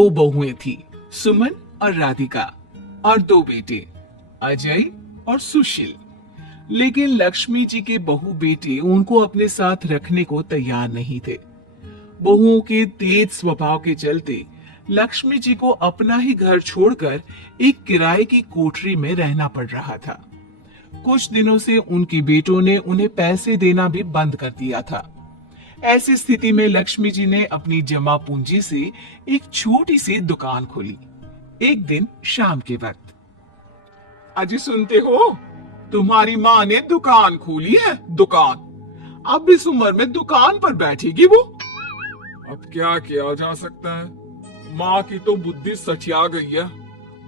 दो बहुएं थी, सुमन और राधिका, और दो बेटे, अजय और सुशील। लेकिन लक्ष्मी जी के बहू बेटे उनको अपने साथ रखने को तैयार नहीं थे। बहुओं के तेज स्वभाव के चलते लक्ष्मी जी को अपना ही घर छोड़कर एक किराए की कोठरी में रहना पड़ रहा था। कुछ दिनों से उनके बेटों ने उन्हें पैसे देना भी बंद कर दिया था। ऐसी स्थिति में लक्ष्मी जी ने अपनी जमा पूंजी से एक छोटी सी दुकान खोली। एक दिन शाम के वक्त, अजी सुनते हो, तुम्हारी माँ ने दुकान खोली है। दुकान अब इस उम्र में दुकान पर बैठेगी वो? अब क्या किया जा सकता है, माँ की तो बुद्धि सठिया गई है।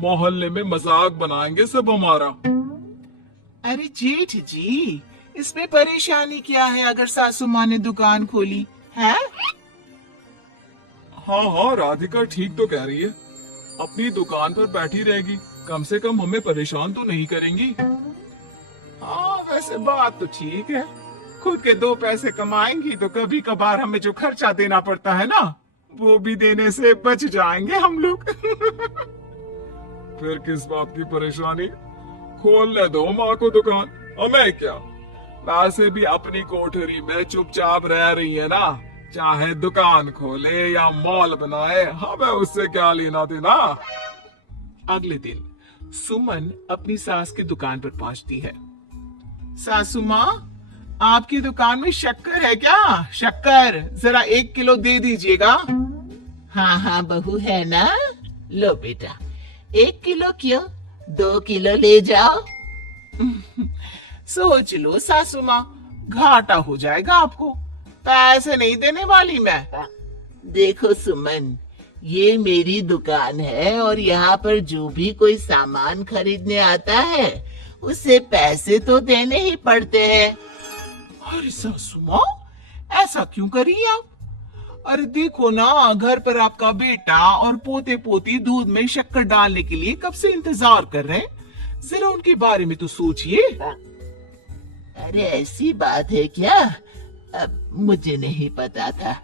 मोहल्ले में मजाक बनाएंगे सब हमारा। अरे जेठ जी, इसमें परेशानी क्या है अगर सासू माँ ने दुकान खोली है? हाँ हाँ, राधिका ठीक तो कह रही है। अपनी दुकान पर बैठी रहेगी, कम से कम हमें परेशान तो नहीं करेंगी। हाँ, वैसे बात तो ठीक है। खुद के दो पैसे कमाएंगी तो कभी कभार हमें जो खर्चा देना पड़ता है ना, वो भी देने से बच जाएंगे हम लोग। फिर किस बात की परेशानी, खोलने दो माँ को दुकान, हमें क्या। वैसे भी अपनी कोठरी में चुपचाप रह रही है ना, चाहे दुकान खोले या मॉल बनाए, हमें उससे क्या लेना देना। अगले दिन सुमन अपनी सास की दुकान पर पहुंचती है। सासू माँ, आपकी दुकान में शक्कर है क्या? शक्कर जरा 1 किलो दे दीजिएगा। हाँ हाँ बहू, है ना। लो बेटा, 1 किलो क्यों, 2 किलो ले जाओ। सोच लो सासू माँ, घाटा हो जाएगा आपको। पैसे नहीं देने वाली मैं। देखो सुमन, ये मेरी दुकान है और यहाँ पर जो भी कोई सामान खरीदने आता है उसे पैसे तो देने ही पड़ते हैं। अरे सासू माँ, ऐसा क्यों करी आप? अरे देखो ना, घर पर आपका बेटा और पोते पोती दूध में शक्कर डालने के लिए कब से इंतजार कर रहे हैं। जरा उनके बारे में तो सोचिए। अरे ऐसी बात है क्या? अब मुझे नहीं पता था।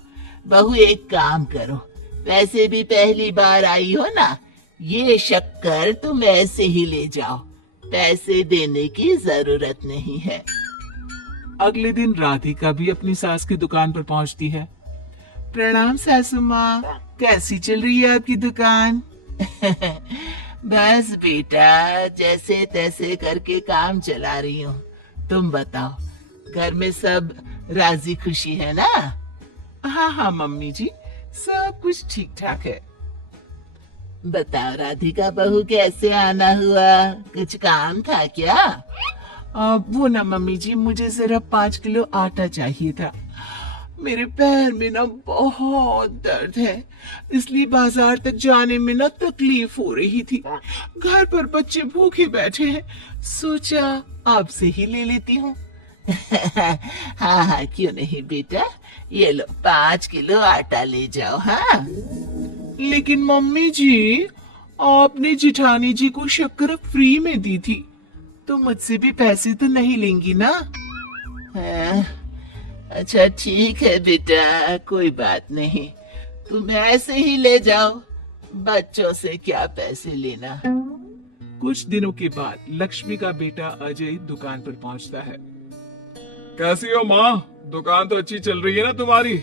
बहू एक काम करो, वैसे भी पहली बार आई हो ना, ये शक्कर तुम ऐसे ही ले जाओ, पैसे देने की जरूरत नहीं है। अगले दिन राधिका भी अपनी सास की दुकान पर पहुंचती है। प्रणाम सासू माँ, कैसी चल रही है आपकी दुकान? बस बेटा, जैसे तैसे करके काम चला रही हूँ। तुम बताओ, घर में सब राजी खुशी है ना? हाँ हाँ मम्मी जी, सब कुछ ठीक ठाक है। बताओ राधिका बहू, कैसे आना हुआ? कुछ काम था क्या? वो ना मम्मी जी, मुझे जरा 5 किलो आटा चाहिए था। मेरे पैर में ना बहुत दर्द है, इसलिए बाजार तक जाने में ना तकलीफ हो रही थी। घर पर बच्चे भूखे बैठे हैं, सोचा आपसे ही ले लेती हूँ। हाँ हाँ, क्यों नहीं बेटा, ये लो 5 किलो आटा ले जाओ। हाँ लेकिन मम्मी जी, आपने जिठानी जी को शक्कर फ्री में दी थी, तो मुझसे भी पैसे तो नहीं लेंगी ना? हाँ, अच्छा ठीक है बेटा, कोई बात नहीं, तुम ऐसे ही ले जाओ, बच्चों से क्या पैसे लेना। कुछ दिनों के बाद लक्ष्मी का बेटा अजय दुकान पर पहुंचता है। कैसी हो माँ, दुकान तो अच्छी चल रही है ना तुम्हारी?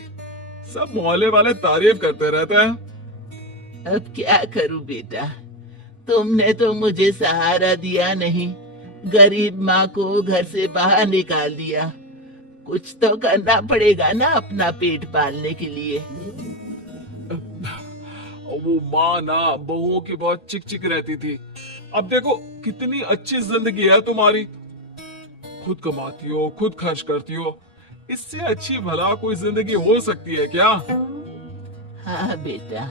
सब मोहल्ले वाले तारीफ करते रहते हैं। अब क्या करूं बेटा, तुमने तो मुझे सहारा दिया नहीं, गरीब माँ को घर से बाहर निकाल दिया। कुछ तो करना पड़ेगा ना अपना पेट पालने के लिए। वो माँ ना बहुओं की बहुत चिक चिक रहती थी। अब देखो कितनी अच्छी जिंदगी है तुम्हारी, खुद कमाती हो, खुद खर्च करती हो, इससे अच्छी भला कोई जिंदगी हो सकती है क्या? हाँ बेटा,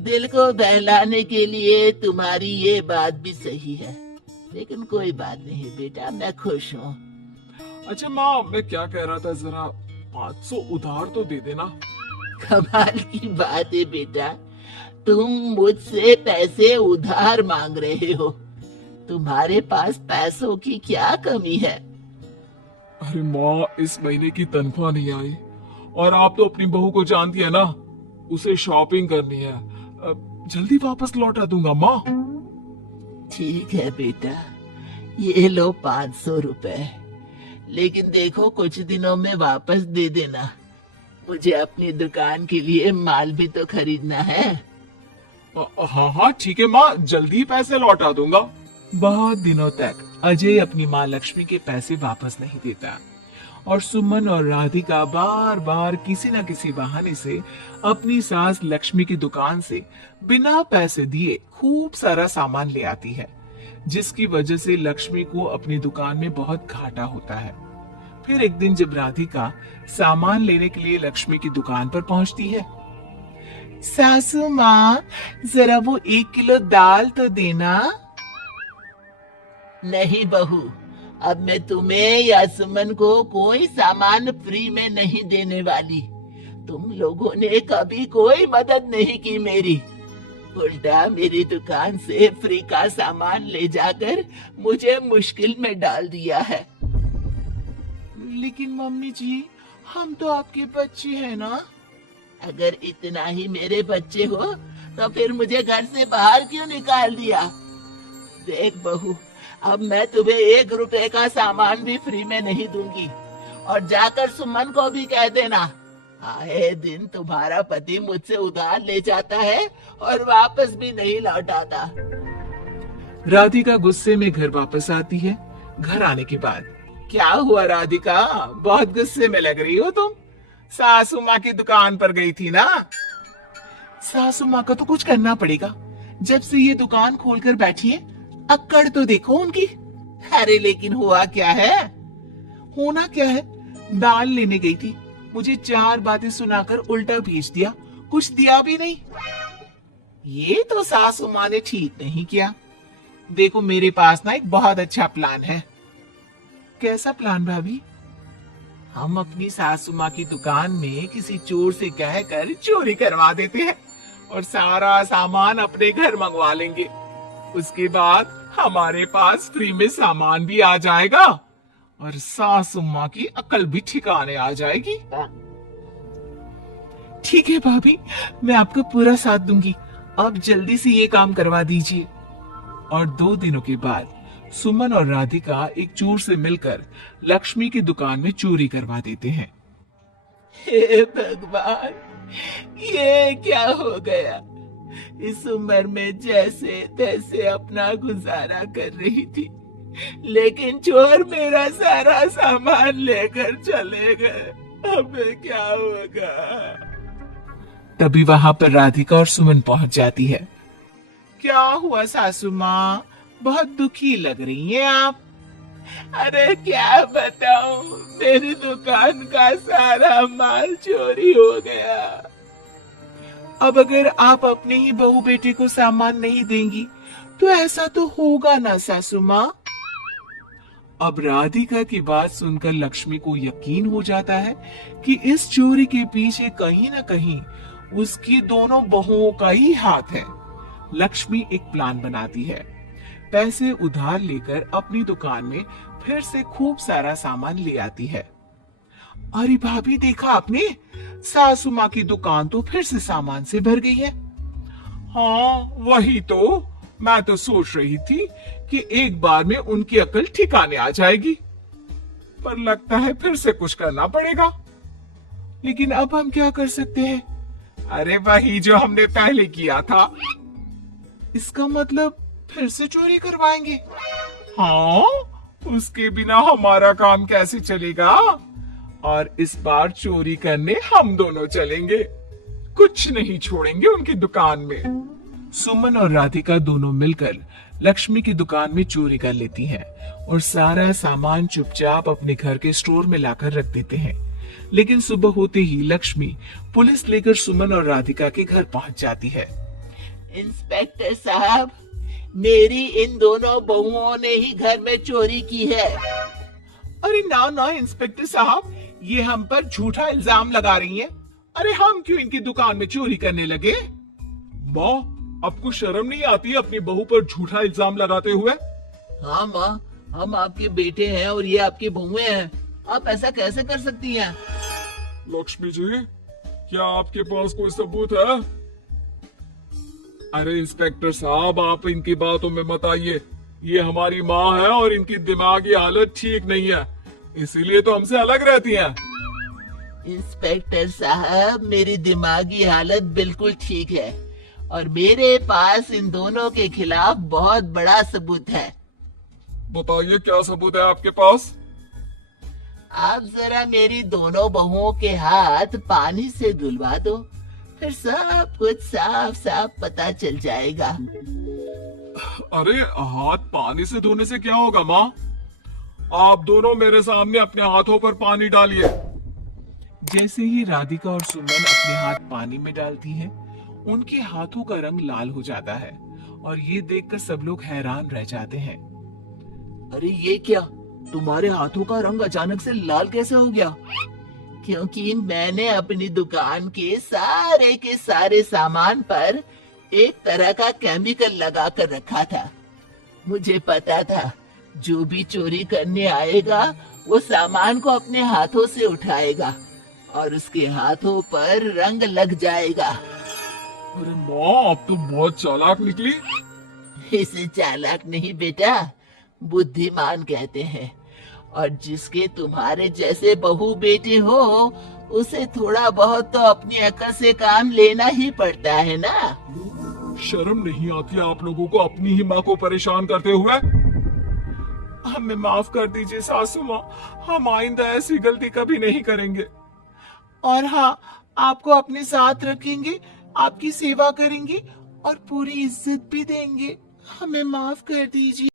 दिल को बहलाने के लिए तुम्हारी ये बात भी सही है, लेकिन कोई बात नहीं बेटा, मैं खुश हूँ। अच्छा माँ, मैं क्या कह रहा था, जरा 500 उधार तो दे देना। कमाल की बात है बेटा, तुम मुझसे पैसे उधार मांग रहे हो। तुम्हारे पास पैसों की क्या कमी है? अरे माँ, इस महीने की तनख्वाह नहीं आई और आप तो अपनी बहू को जानती है ना, उसे शॉपिंग करनी है। जल्दी वापस लौटा दूंगा माँ। ठीक है बेटा, ये लो 500 रुपए, लेकिन देखो कुछ दिनों में वापस दे देना। मुझे अपनी दुकान के लिए माल भी तो खरीदना है। हाँ हाँ ठीक है माँ, जल्दी पैसे लौटा दूंगा। बहुत दिनों तक अजय अपनी माँ लक्ष्मी के पैसे वापस नहीं देता और सुमन और राधिका बार बार किसी न किसी बहाने से अपनी सास लक्ष्मी की दुकान से बिना पैसे दिए खूब सारा सामान ले आती है, जिसकी वजह से लक्ष्मी को अपनी दुकान में बहुत घाटा होता है। फिर एक दिन जब राधिका सामान लेने के लिए लक्ष्मी की दुकान पर पहुंचती है, सासू माँ जरा वो 1 किलो दाल तो देना। नहीं बहू, अब मैं तुम्हें या सुमन को कोई सामान फ्री में नहीं देने वाली। तुम लोगों ने कभी कोई मदद नहीं की मेरी, उल्टा मेरी दुकान से फ्री का सामान ले जाकर मुझे मुश्किल में डाल दिया है। लेकिन मम्मी जी, हम तो आपके बच्चे हैं ना। अगर इतना ही मेरे बच्चे हो तो फिर मुझे घर से बाहर क्यों निकाल दिया? देख बहू, अब मैं तुम्हें 1 रुपए का सामान भी फ्री में नहीं दूंगी, और जाकर सुमन को भी कह देना, आए दिन तुम्हारा पति मुझसे उधार ले जाता है और वापस भी नहीं लौटाता। राधिका गुस्से में घर वापस आती है। घर आने के बाद, क्या हुआ राधिका, बहुत गुस्से में लग रही हो तुम? सासू माँ की दुकान पर गई थी ना? सासू माँ का तो कुछ करना पड़ेगा, जब से ये दुकान खोलकर बैठी है। अक्कड़ तो देखो उनकी। अरे लेकिन हुआ क्या है? होना क्या है, दाल लेने गई थी, मुझे 4 बातें सुनाकर उल्टा भेज दिया, कुछ दिया भी नहीं। ये तो सासू माँ ने ठीक नहीं किया। देखो मेरे पास ना एक बहुत अच्छा प्लान है। कैसा प्लान भाभी? हम अपनी सासू माँ की दुकान में किसी चोर से कहकर चोरी करवा देते हैं और सारा सामान अपने घर मंगवा लेंगे। उसके बाद हमारे पास फ्री में सामान भी आ जाएगा और सासू माँ की अकल भी ठिकाने आ जाएगी। ठीक है भाभी, मैं आपका पूरा साथ दूंगी। अब जल्दी से ये काम करवा दीजिए। और 2 दिनों के बाद सुमन और राधिका एक चोर से मिलकर लक्ष्मी की दुकान में चोरी करवा देते हैं। हे भगवान, ये क्या हो गया? इस उम्र में जैसे तैसे अपना गुजारा कर रही थी, लेकिन चोर मेरा सारा सामान लेकर चले गए। अब क्या होगा? तभी वहां पर राधिका और सुमन पहुंच जाती है। क्या हुआ सासू माँ, बहुत दुखी लग रही हैं आप? अरे क्या बताऊं, मेरी दुकान का सारा माल चोरी हो गया। अब अगर आप अपने ही बहू बेटे को सामान नहीं देंगी तो ऐसा तो होगा ना सासू माँ। अब राधिका की बात सुनकर लक्ष्मी को यकीन हो जाता है कि इस चोरी के पीछे कहीं न कहीं उसकी दोनों बहुओं का ही हाथ है। लक्ष्मी एक प्लान बनाती है। पैसे उधार लेकर अपनी दुकान में फिर से खूब सारा सामान ले आती है। अरे भाभी, देखा आपने, सासू माँ की दुकान तो फिर से सामान से भर गई है। हाँ वही तो, मैं तो सोच रही थी कि एक बार में उनकी अकल ठिकाने आ जाएगी, पर लगता है फिर से कुछ करना पड़ेगा। लेकिन अब हम क्या कर सकते हैं? अरे वही जो हमने पहले किया था। इसका मतलब फिर से चोरी करवाएंगे? हाँ, उसके बिना हमारा काम कैसे चलेगा? और इस बार चोरी करने हम दोनों चलेंगे, कुछ नहीं छोड़ेंगे उनकी दुकान में। सुमन और राधिका दोनों मिलकर लक्ष्मी की दुकान में चोरी कर लेती हैं और सारा सामान चुपचाप अपने घर के स्टोर में लाकर रख देते हैं। लेकिन सुबह होते ही लक्ष्मी पुलिस लेकर सुमन और राधिका के घर पहुंच जाती है। इंस्पेक्टर साहब, मेरी इन दोनों बहुओं ने ही घर में चोरी की है। अरे ना ना इंस्पेक्टर साहब, ये हम पर झूठा इल्जाम लगा रही हैं। अरे हम क्यों इनकी दुकान में चोरी करने लगे? माँ, आपको शर्म नहीं आती अपनी बहू पर झूठा इल्जाम लगाते हुए? हाँ माँ, हम आपके बेटे हैं और ये आपकी बहुएं हैं, आप ऐसा कैसे कर सकती हैं? लक्ष्मी जी, क्या आपके पास कोई सबूत है? अरे इंस्पेक्टर साहब, आप इनकी बातों में मत आइए। ये हमारी माँ है और इनकी दिमागी हालत ठीक नहीं है, इसीलिए तो हमसे अलग रहती हैं। इंस्पेक्टर साहब, मेरी दिमागी हालत बिल्कुल ठीक है और मेरे पास इन दोनों के खिलाफ बहुत बड़ा सबूत है। बताइए क्या सबूत है आपके पास? आप जरा मेरी दोनों बहुओं के हाथ पानी से धुलवा दो, फिर सब कुछ साफ साफ पता चल जाएगा। अरे हाथ पानी से धोने से क्या होगा माँ? आप दोनों मेरे सामने अपने हाथों पर पानी डालिए। जैसे ही राधिका और सुमन अपने हाथ पानी में डालती हैं, उनके हाथों का रंग लाल हो जाता है और ये देखकर सब लोग हैरान रह जाते हैं। अरे ये क्या, तुम्हारे हाथों का रंग अचानक से लाल कैसे हो गया? क्योंकि मैंने अपनी दुकान के सारे सामान पर एक तरह का केमिकल लगा कर रखा था। मुझे पता था जो भी चोरी करने आएगा वो सामान को अपने हाथों से उठाएगा और उसके हाथों पर रंग लग जाएगा। अरे माँ, आप तो बहुत चालाक निकली। इसे चालाक नहीं बेटा, बुद्धिमान कहते हैं। और जिसके तुम्हारे जैसे बहू बेटे हो, उसे थोड़ा बहुत तो अपनी अकल से काम लेना ही पड़ता है ना। शर्म नहीं आती आप लोगों को अपनी ही माँ को परेशान करते हुए? हमें माफ कर दीजिए सासू माँ, हम आइंदा ऐसी गलती कभी नहीं करेंगे। और हाँ, आपको अपने साथ रखेंगे, आपकी सेवा करेंगे और पूरी इज्जत भी देंगे। हमें माफ कर दीजिए।